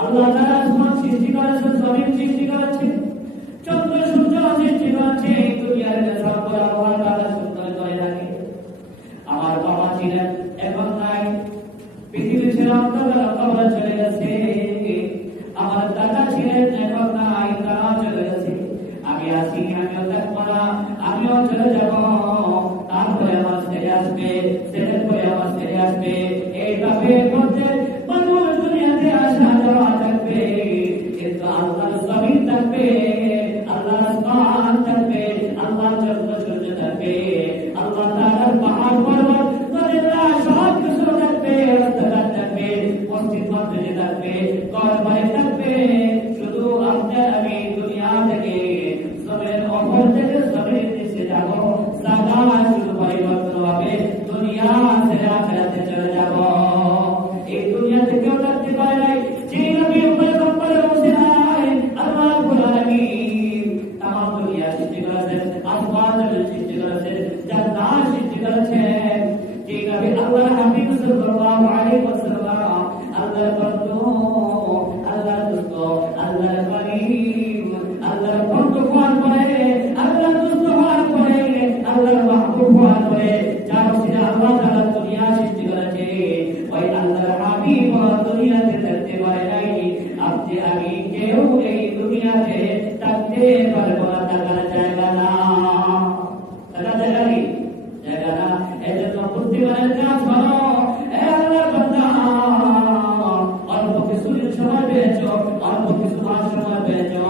আল্লাহ তাআলা আসমান সৃষ্টি করেছেন, জমিন সৃষ্টি করেছেন, চন্দ্র সূর্য সৃষ্টি করেছেন, দুনিয়ার সবগুলো আল্লাহ তাআলা সুন্দর করে রাখে। আমার বাবা ছিলেন, এখন নাই, পৃথিবী ছেড়ে অন্ধকার কবরে চলে গেছে। আমার দাদা ছিলেন, এখন নাই, তারাও চলে গেছে। আমি আছি, আমিও থাকবো না, আমিও চলে যাব। তারপরে আমার ছেলে আসবে, ছেলের পরে আমার ছেলে আসবে। এইভাবে করতে মানুষ দুনিয়াতে আসা যাওয়া থাকবে, কিন্তু আল্লাহর জমিন থাকবে, আল্লাহর আসমান থাকবে, আল্লাহর চন্দ্র সূর্য থাকবে, আল্লাহ তাআলার পাহাড় পর্বত নদীরা সব কিছু থাকবে, রাস্তাঘাট থাকবে, মসজিদ মসজিদ থাকবে, ঘর বাড়ি থাকবে। শুধু আপনার আমি দুনিয়া থেকে জমিনের উপর থেকে জমিনের নিচে যাব, জায়গা শুধু পরিবর্তন হবে, দুনিয়া ছেড়ে আখিরাতে চলে যাব। এই দুনিয়াতে কেউ থাকতে পারে নাই, যে নবী পয়গম্বর মুসলিম আল্লাহ রাব্বুল আলামিন তামাম দুনিয়া সৃষ্টি করেছেন, আসমান জমিন সৃষ্টি করেছেন, জান্নাত সৃষ্টি করেছেন। যে নবী আল্লাহর হাবিব সাল্লাল্লাহু আলাইহি ওয়াসাল্লাম আল্লাহর বন্ধু, আল্লাহর দোস্ত, আল্লাহর কলিম, আল্লাহর বন্ধু হওয়ার পরে, আল্লাহর দোস্ত হওয়ার পরে, আল্লাহর মাহবুব হওয়ার পরে, যার ওসিলা আল্লাহ তাআলা দুনিয়া সৃষ্টি করেছে, ওই আল্লাহর হাবিব দুনিয়াতে থাকতে পারে নাই। আপনি আমি কেউ এই দুনিয়াতে থাকতে পারবো না, থাকার জায়গা না, থাকার জায়গা নেই, জায়গা না। এজন্য বুদ্ধিমানের কাজ করো, আল্লাহর বান্দা, অল্প কিছু সময় পেয়েছো, অল্প কিছু মাস সময় পেয়েছো,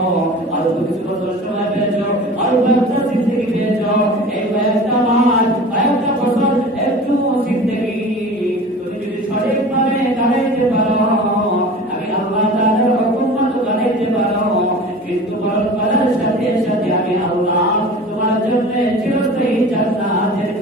অল্প কিছু বছর সময় পেয়েছো, অল্প একটা জিন্দেগি পেয়েছো, এই কয়েকটা মাস, কয়েকটা বছর একটু জিন্দেগি তুমি যদি সঠিকভাবে কাটাইতে পারো, আমি আল্লাহ তাআলার হুকুম মতো কাটাইতে পারো, কিন্তু বরং করার সাথে সাথে আমি আল্লাহ তোমার জন্য চিরস্থায়ী জান্নাতের